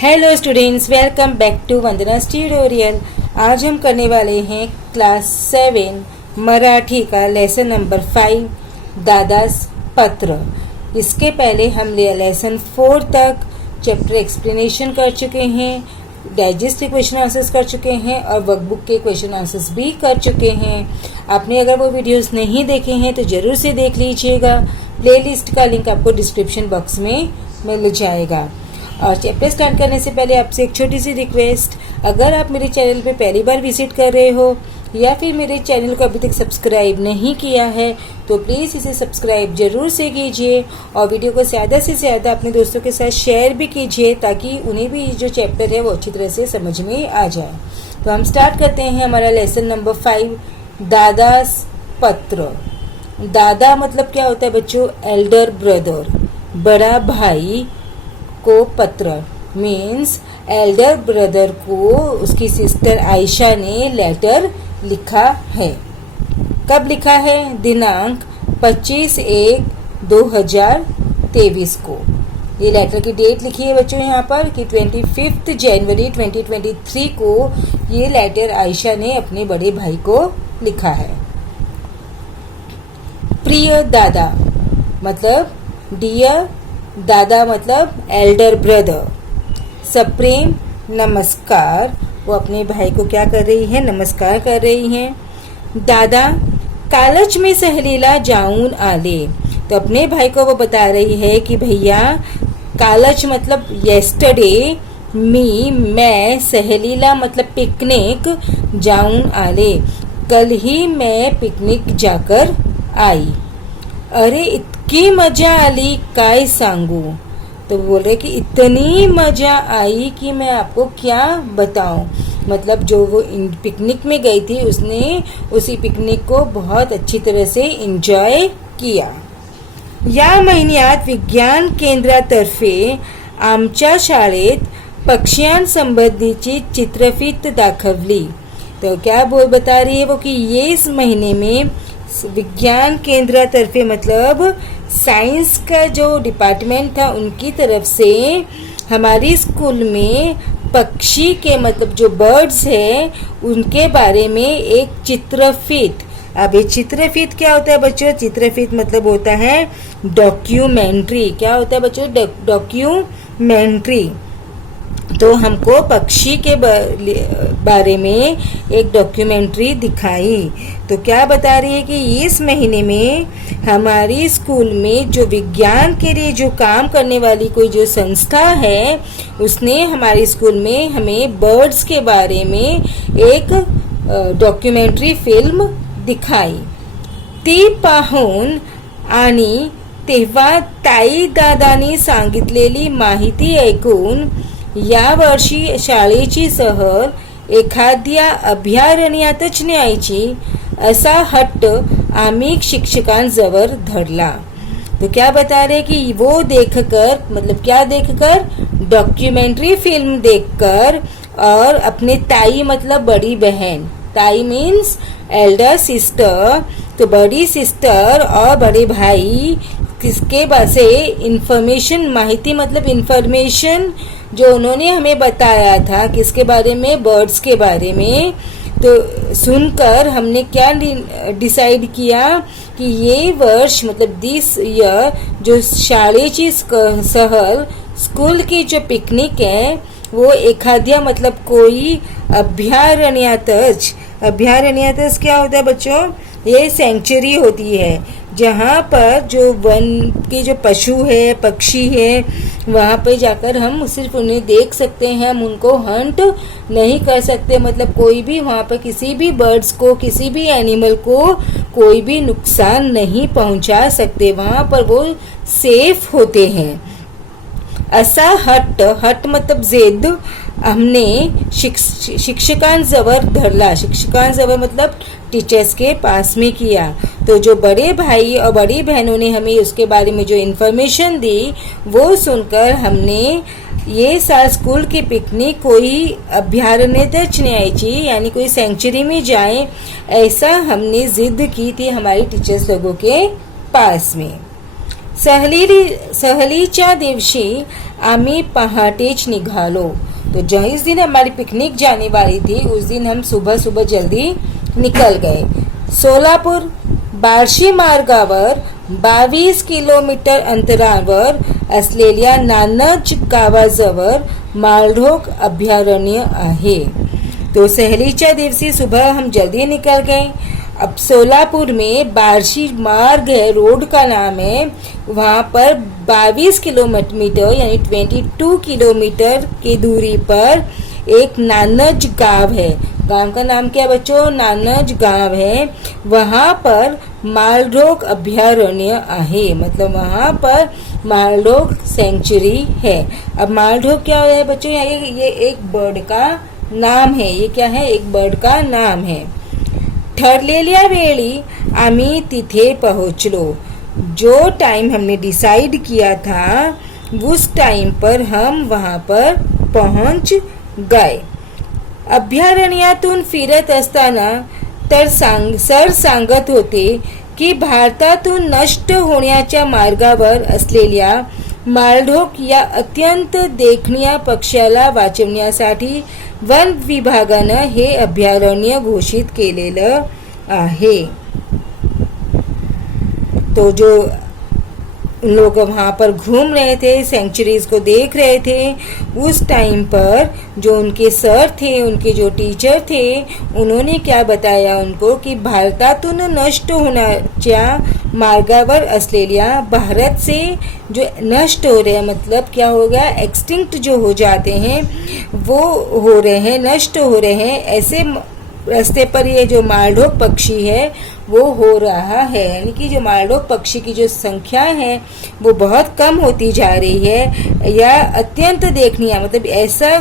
Hello students, welcome back to Vandana's tutorial. आज हम करने वाले हैं क्लास 7 मराठी का लेसन नंबर 5 दादास पत्र। इसके पहले हम लेसन 4 तक चैप्टर एक्सप्लेनेशन कर चुके हैं, डाइजेस्ट के क्वेश्चन आंसर्स कर चुके हैं और वर्कबुक के क्वेश्चन आंसर्स भी कर चुके हैं। आपने अगर वो वीडियोस नहीं देखे हैं तो ज़रूर से देख लीजिएगा। प्लेलिस्ट का लिंक आपको डिस्क्रिप्शन बॉक्स में मिल जाएगा। और चैप्टर स्टार्ट करने से पहले आपसे एक छोटी सी रिक्वेस्ट, अगर आप मेरे चैनल पे पहली बार विजिट कर रहे हो या फिर मेरे चैनल को अभी तक सब्सक्राइब नहीं किया है तो प्लीज़ इसे सब्सक्राइब ज़रूर से कीजिए और वीडियो को ज़्यादा से ज़्यादा अपने दोस्तों के साथ शेयर भी कीजिए ताकि उन्हें भी जो चैप्टर है वो अच्छी तरह से समझ में आ जाए। तो हम स्टार्ट करते हैं हमारा लेसन नंबर 5 दादास पत्र। दादा मतलब क्या होता है बच्चों? एल्डर ब्रदर, बड़ा भाई को पत्र मीन्स एल्डर ब्रदर को उसकी सिस्टर आयशा ने लेटर लिखा है। कब लिखा है? दिनांक 25/1/2023 को। ये लेटर की डेट लिखी है बच्चों यहाँ पर कि 25 जनवरी 2023 को ये लेटर आयशा ने अपने बड़े भाई को लिखा है। प्रिय दादा मतलब डियर दादा मतलब एल्डर ब्रदर। सप्रेम नमस्कार, वो अपने भाई को क्या कर रही है? नमस्कार कर रही हैं। दादा कॉलेज में सहलीला जाऊन आले, तो अपने भाई को वो बता रही है कि भैया कॉलेज मतलब येस्टरडे मैं सहलीला मतलब पिकनिक जाऊन आले, कल ही मैं पिकनिक जाकर आई। अरे इतकी मजा आली काय सांगू, तो बोल रहे कि इतनी मजा आई कि मैं आपको क्या बताऊं। मतलब जो वो पिकनिक में गई थी उसने उसी पिकनिक को बहुत अच्छी तरह से एंजॉय किया। या महिन्यात विज्ञान केंद्रातर्फे आमच्या शाळेत पक्ष्यांसंबंधीची चित्रफित दाखवली। तो क्या बता रही है वो कि ये इस महीने में विज्ञान केंद्र तरफे मतलब साइंस का जो डिपार्टमेंट था उनकी तरफ से हमारी स्कूल में पक्षी के मतलब जो बर्ड्स है उनके बारे में एक चित्रफित। अब ये चित्रफित क्या होता है बच्चों? चित्रफित मतलब होता है डॉक्यूमेंट्री। क्या होता है बच्चों? डॉक्यूमेंट्री। तो हमको पक्षी के बारे में एक डॉक्यूमेंट्री दिखाई। तो क्या बता रही है कि इस महीने में हमारी स्कूल में जो विज्ञान के लिए जो काम करने वाली कोई जो संस्था है उसने हमारी स्कूल में हमें बर्ड्स के बारे में एक डॉक्यूमेंट्री फिल्म दिखाई। ती पाहून आणि तेव्हा ताई दादानी सांगितलेली माहिती ऐकून या वर्षी शाळेची सहल एखाद्या अभयारण्यातच न्यायची असा हट्ट आम्ही शिक्षकांजवळ धरला। तो क्या बता रहे कि वो देखकर मतलब क्या देखकर? डॉक्यूमेंट्री फिल्म देखकर और अपने ताई मतलब बड़ी बहन, ताई मीन्स एल्डर सिस्टर, तो बड़ी सिस्टर और बड़े भाई किसके से इंफॉर्मेशन माहिती मतलब इंफॉर्मेशन जो उन्होंने हमें बताया था किसके बारे में? बर्ड्स के बारे में। तो सुनकर हमने क्या डिसाइड किया कि ये वर्ष मतलब दिस ईयर जो शाळेची सहल स्कूल की जो पिकनिक है वो एखाद्या मतलब कोई अभयारण्यातच। अभयारण्यातच क्या होता है बच्चों? ये सेंचुरी होती है जहाँ पर जो वन के जो पशु है पक्षी है वहाँ पे जाकर हम सिर्फ उन्हें देख सकते हैं, हम उनको हंट नहीं कर सकते। मतलब कोई भी वहाँ पर किसी भी बर्ड्स को किसी भी एनिमल को कोई भी नुकसान नहीं पहुँचा सकते, वहाँ पर वो सेफ होते हैं। असा हट मतलब जिद हमने शिक्षकांजवळ धरला। शिक्षकांजवळ मतलब टीचर्स के पास में किया। तो जो बड़े भाई और बड़ी बहनों ने हमें उसके बारे में जो इन्फॉर्मेशन दी वो सुनकर हमने ये साल स्कूल की पिकनिक कोई अभयारण्यतच न्यायची यानी कोई सेंचुरी में जाए ऐसा हमने जिद की थी हमारी टीचर्स लोगों के पास में। सहलीच्या दिवशी आम्ही पहाटेच निघालो। तो जिस दिन हमारी पिकनिक जाने वाली थी उस दिन हम सुबह सुबह जल्दी निकल गए। सोलापूर बार्शी मार्गावर 22 किलोमीटर अंतरावर असलेल्या नानज गावाजवळ माळढोक अभयारण्य आहे। तो सहलीच्या दिवशी सुबह हम जल्दी निकल गए। अब सोलापुर में बार्शी मार्ग है, रोड का नाम है, वहाँ पर 22 किलोमीटर यानी 22 किलोमीटर की दूरी पर एक नानज गांव है। गांव का नाम क्या बच्चों? नानज गांव है। वहाँ पर माळढोक अभयारण्य आहे, मतलब वहाँ पर माळढोक सेंचुरी है। अब माळढोक क्या है बच्चों? ये एक बर्ड का नाम है। ये क्या है? एक बर्ड का नाम है। ठरलेल्या वेळी आम्ही तिथे पोहोचलो। जो टाइम हमने डिसाइड किया था उस टाइम पर हम वहाँ पर पहुंच गए। अभयारण्यातून फिरत असताना तर सर सांगत होते की भारतातून नष्ट होण्याच्या मार्गावर असलेल्या माळढोक या अत्यंत देखणीय पक्ष्याला वाचवण्यासाठी वन विभागानं हे अभयारण्य घोषित केलेलं आहे। तो जो लोग वहाँ पर घूम रहे थे, सेंचुरीज को देख रहे थे, उस टाइम पर जो उनके सर थे, उनके जो टीचर थे, उन्होंने क्या बताया उनको कि भारतातून नष्ट होण्याच्या मार्गावर असलेल्या, भारत से जो नष्ट हो रहे हैं, मतलब क्या हो गया, एक्सटिंक्ट जो हो जाते हैं वो हो रहे हैं, नष्ट हो रहे हैं, ऐसे रास्ते पर ये जो माळढोक पक्षी है वो हो रहा है। यानी कि जो माळढोक पक्षी की जो संख्या है वो बहुत कम होती जा रही है। या अत्यंत देखनीय, मतलब ऐसा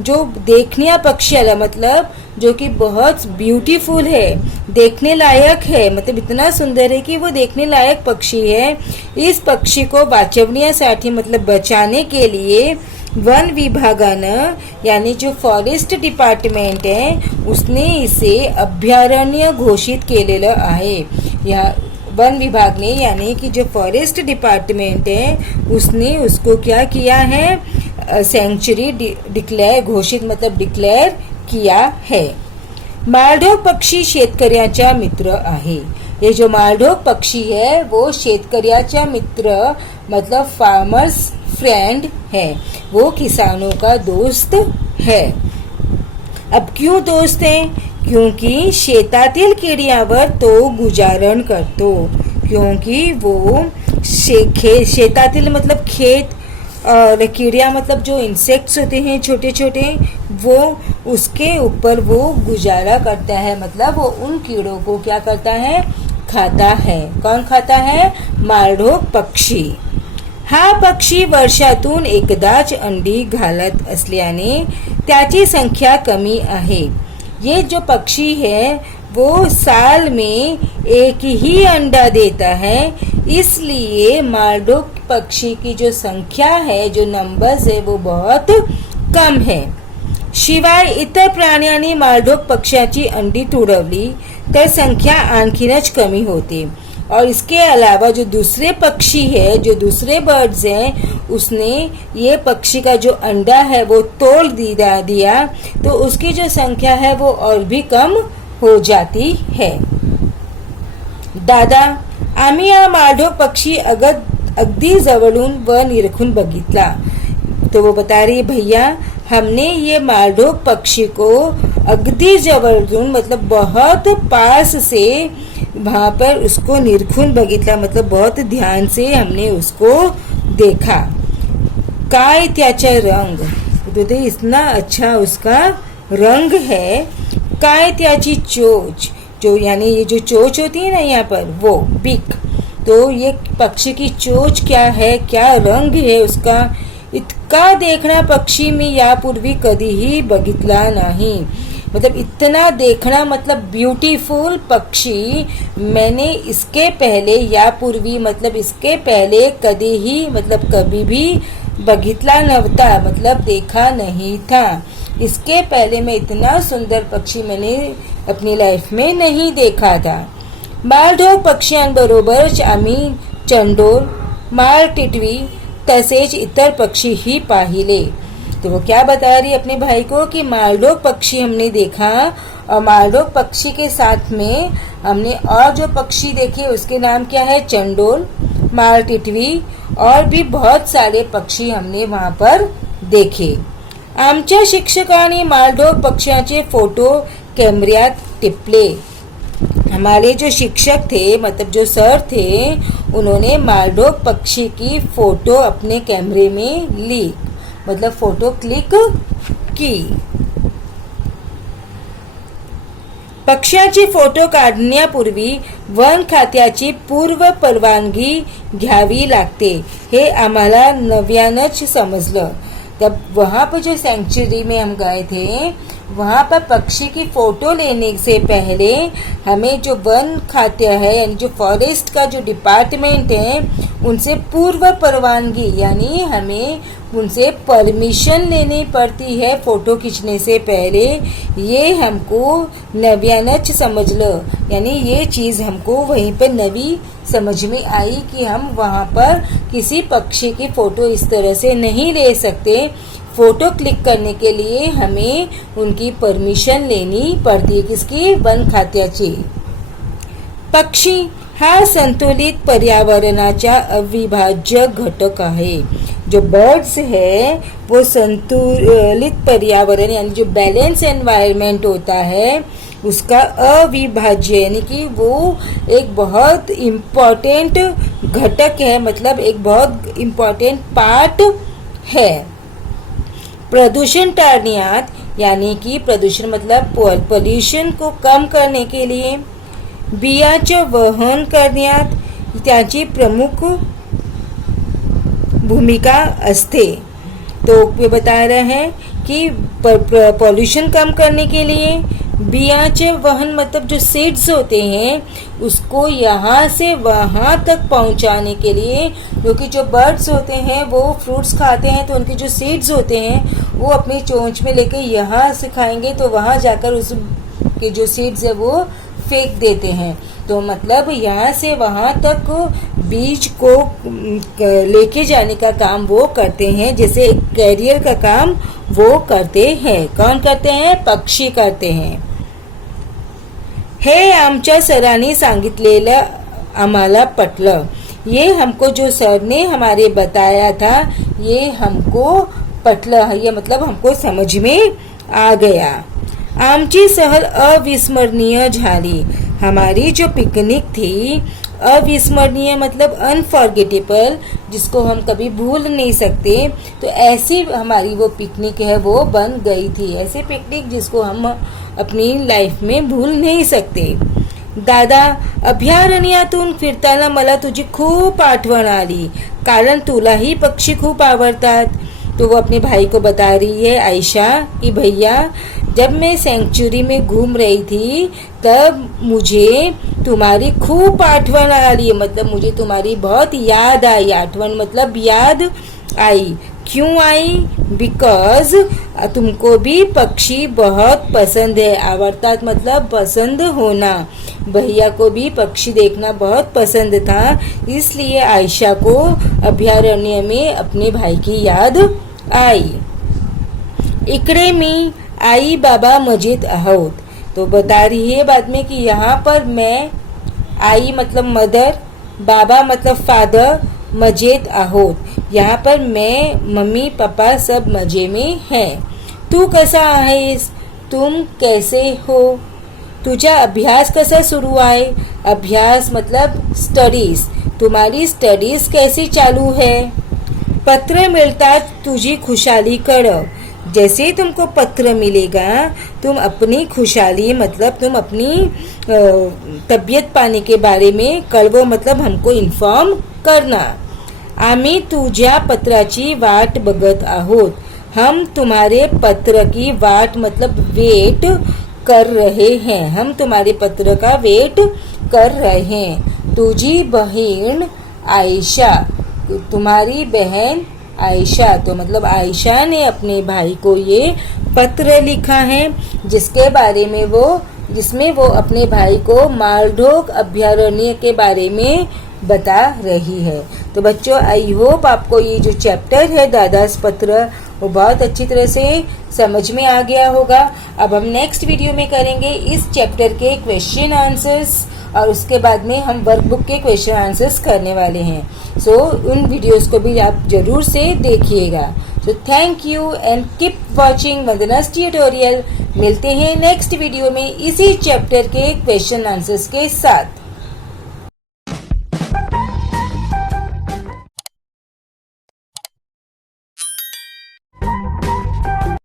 जो देखनीय पक्षी है, मतलब जो कि बहुत ब्यूटीफुल है, देखने लायक है, मतलब इतना सुंदर है कि वो देखने लायक पक्षी है। इस पक्षी को वाचवण्यासाठी, मतलब बचाने के लिए वन विभागानं, यानी जो फॉरेस्ट डिपार्टमेंट है, उसने इसे अभयारण्य घोषित केलेलं आहे। या वन विभाग ने, यानी कि जो फॉरेस्ट डिपार्टमेंट है, उसने उसको क्या किया है, सेंचुरी डिक्लेअर, घोषित मतलब डिक्लेअर किया है। माळढोक पक्षी शेतकऱ्याचा मित्र आहे। ये जो माळढोक पक्षी है वो शेतकऱ्याचा मित्र, मतलब फार्मर्स फ्रेंड है, वो किसानों का दोस्त है। अब क्यों दोस्त है? क्योंकि शेतातील किड्यावर तो गुजारण करतो, क्योंकि वो शेतातील मतलब खेत, और कीड़िया मतलब जो इंसेक्ट्स होते हैं छोटे छोटे, वो उसके ऊपर वो गुजारा करता है, मतलब वो उन कीड़ों को क्या करता है, खाता है। कौन खाता है? माळढोक पक्षी। हा पक्षी वर्षातून एकदाच अंडी घालत असल्याने त्याची संख्या कमी आहे। ये जो पक्षी है वो साल में एक ही अंडा देता है, इसलिए माळढोक पक्षी की जो संख्या है, जो नंबर्स है, वो बहुत कम है। शिवाय इतर प्राण्यांनी माळढोक पक्ष्याची अंडी तुडवली तर संख्या आणखीनच कमी होते। और इसके अलावा जो दूसरे पक्षी है, जो दूसरे बर्ड्स हैं, उसने ये पक्षी का जो अंडा है वो तोड़ दिया तो उसकी जो संख्या है वो और भी कम हो जाती है। दादा, आम्ही हा माळढोक पक्षी अगदी जवळून व निरखून बघितला। तो वो बता रही, भैया हमने ये माळढोक पक्षी को अगदी जवळून, मतलब बहुत पास से वहाँ पर उसको निरखून बघितला, मतलब बहुत ध्यान से हमने उसको देखा। काय त्याचा रंग, तो इतना अच्छा उसका रंग है। काय त्याची चोच, जो यानी ये जो चोच होती है ना यहाँ पर, वो बिक, तो ये पक्षी की चोच क्या है, क्या रंग है उसका, इतका देखना पक्षी मी यापूर्वी कधीही बघितला नाही। मतलब इतना देखना, मतलब ब्यूटीफुल पक्षी मैंने इसके पहले यापूर्वी, मतलब इसके पहले कधीही, मतलब कभी भी बघितला नव्हता, मतलब देखा नहीं था। इसके पहले मैं इतना सुंदर पक्षी मैंने अपनी लाइफ में नहीं देखा था। माळढोक पक्ष्यांबरोबरच आम्ही चंडोल, माळ टिटवी, तसेच इतर पक्षी ही पाहिले। तो वो क्या बता रही है अपने भाई को कि मालडोक पक्षी हमने देखा, और मालडोक पक्षी के साथ में हमने और जो पक्षी देखे उसके नाम क्या है, चंडोल, माल टिटवी, और भी बहुत सारे पक्षी हमने वहां पर देखे। आमच्या शिक्षकाने मालडोक पक्ष्याचे फोटो कॅमेऱ्यात टिपले। हमारे जो शिक्षक थे, मतलब जो सर थे, उन्होंने मालडोक पक्षी की फोटो अपने कैमरे में ली, मतलब फोटो क्लिक की। पक्ष्याची फोटो काढण्यापूर्वी वन खात्याची पूर्व परवानगी घ्यावी लागते, हे आम्हाला नव्यानच समजलं। तब वहाँ पर जो सेंचुरी में हम गए थे, वहाँ पर पक्षी की फोटो लेने से पहले हमें जो वन खाते है यानी जो फॉरेस्ट का जो डिपार्टमेंट है, उनसे पूर्व परवानगी यानी हमें उनसे परमिशन लेनी पड़ती है फोटो खींचने से पहले। ये हमको नव्यानच समझ लो, यानी ये चीज़ हमको वहीं पर नवी समझ में आई कि हम वहाँ पर किसी पक्षी की फ़ोटो इस तरह से नहीं ले सकते। फ़ोटो क्लिक करने के लिए हमें उनकी परमिशन लेनी पड़ती है, किसकी, वन खात्याची। पक्षी हा संतुलित पर्यावरणाचा अविभाज्य घटक आहे। जो बर्ड्स है वो संतुलित पर्यावरण यानी जो बैलेंस एनवायरनमेंट होता है उसका अविभाज्य यानी कि वो एक बहुत इम्पॉर्टेंट घटक है, मतलब एक बहुत इम्पॉर्टेंट पार्ट है। प्रदूषण टाळण्यात यानी कि प्रदूषण मतलब पोल्यूशन को कम करने के लिए बियाचे वहन करण्यात त्याची प्रमुख भूमिका असते। तो ये बता रहे हैं कि पॉल्यूशन कम करने के लिए बियाचे वहन मतलब जो सीड्स होते हैं उसको यहाँ से वहाँ तक पहुँचाने के लिए, क्योंकि जो बर्ड्स होते हैं वो फ्रूट्स खाते हैं, तो उनके जो सीड्स होते हैं वो अपनी चोंच में लेके यहाँ से खाएंगे तो वहाँ जाकर उस के जो सीड्स है वो फेंक देते हैं। तो मतलब यहाँ से वहाँ तक बीज को लेके जाने का काम वो करते हैं, जैसे एक कैरियर का काम वो करते हैं। कौन करते हैं, पक्षी करते हैं। हे आमच्या सरांनी सांगितलेलं आम्हाला पटलं। ये हमको जो सर ने हमारे बताया था ये हमको पटलं, ये मतलब हमको समझ में आ गया। आमची सहल अविस्मरणीय झाली। हमारी जो पिकनिक थी अविस्मरणीय मतलब अनफॉरगेटेबल, जिसको हम कभी भूल नहीं सकते। तो ऐसी हमारी वो पिकनिक है वो बन गई थी, ऐसे पिकनिक जिसको हम अपनी लाईफ में भूल नहीं सकते। दादा, अभयारण्यातून फिरताना मला तुझी खूप आठवण आली, कारण तुलाही पक्षी खूप आवडतात। तो वो अपने भाई को बता रही है आयशा कि भैया जब मैं सेंचुरी में घूम रही थी तब मुझे तुम्हारी खूब आठवण आई, मतलब मुझे तुम्हारी बहुत याद आई। आठवण मतलब याद आई। क्यों आई, बिकॉज तुमको भी पक्षी बहुत पसंद है। आवडतात मतलब पसंद होना। भैया को भी पक्षी देखना बहुत पसंद था, इसलिए आयशा को अभयारण्य में अपने भाई की याद आई। इकडे मी आई बाबा मजेत आहोत। तो बता रही है बाद में कि यहाँ पर मैं, आई मतलब मदर, बाबा मतलब फादर, मजेत आहोत, यहाँ पर मैं, मम्मी पापा सब मजे में हैं। तू कसा आहेस, तुम कैसे हो, तुझा अभ्यास कसा सुरू आहे। अभ्यास मतलब स्टडीज, तुम्हारी स्टडीज कैसी चालू है। पत्र मिलतात तुझी खुशहाली कळ। जैसे ही तुमको पत्र मिलेगा तुम अपनी खुशहाली मतलब तुम अपनी तबीयत पाने के बारे में कळवो, मतलब हमको इन्फॉर्म करना। आम्ही तुझ्या पत्राची वाट बघत आहोत। हम तुम्हारे पत्र की वाट मतलब वेट कर रहे हैं। हम तुम्हारे पत्र का वेट कर रहे हैं। तुझी बहन आयशा, तुम्हारी बहन आयशा। तो मतलब आयशा ने अपने भाई को ये पत्र लिखा है जिसके बारे में वो, जिसमें वो अपने भाई को मालडोक अभयारण्य के बारे में बता रही है। तो बच्चों, आई होप आपको ये जो चैप्टर है दादास पत्र वो बहुत अच्छी तरह से समझ में आ गया होगा। अब हम नेक्स्ट वीडियो में करेंगे इस चैप्टर के क्वेश्चन आंसर्स और उसके बाद में हम वर्कबुक के क्वेश्चन आंसर्स करने वाले हैं। सो उन वीडियोस को भी आप जरूर से देखिएगा। So thank you and keep watching Vandana's tutorial. मिलते हैं नेक्स्ट वीडियो में इसी चैप्टर के क्वेश्चन आंसर्स के साथ।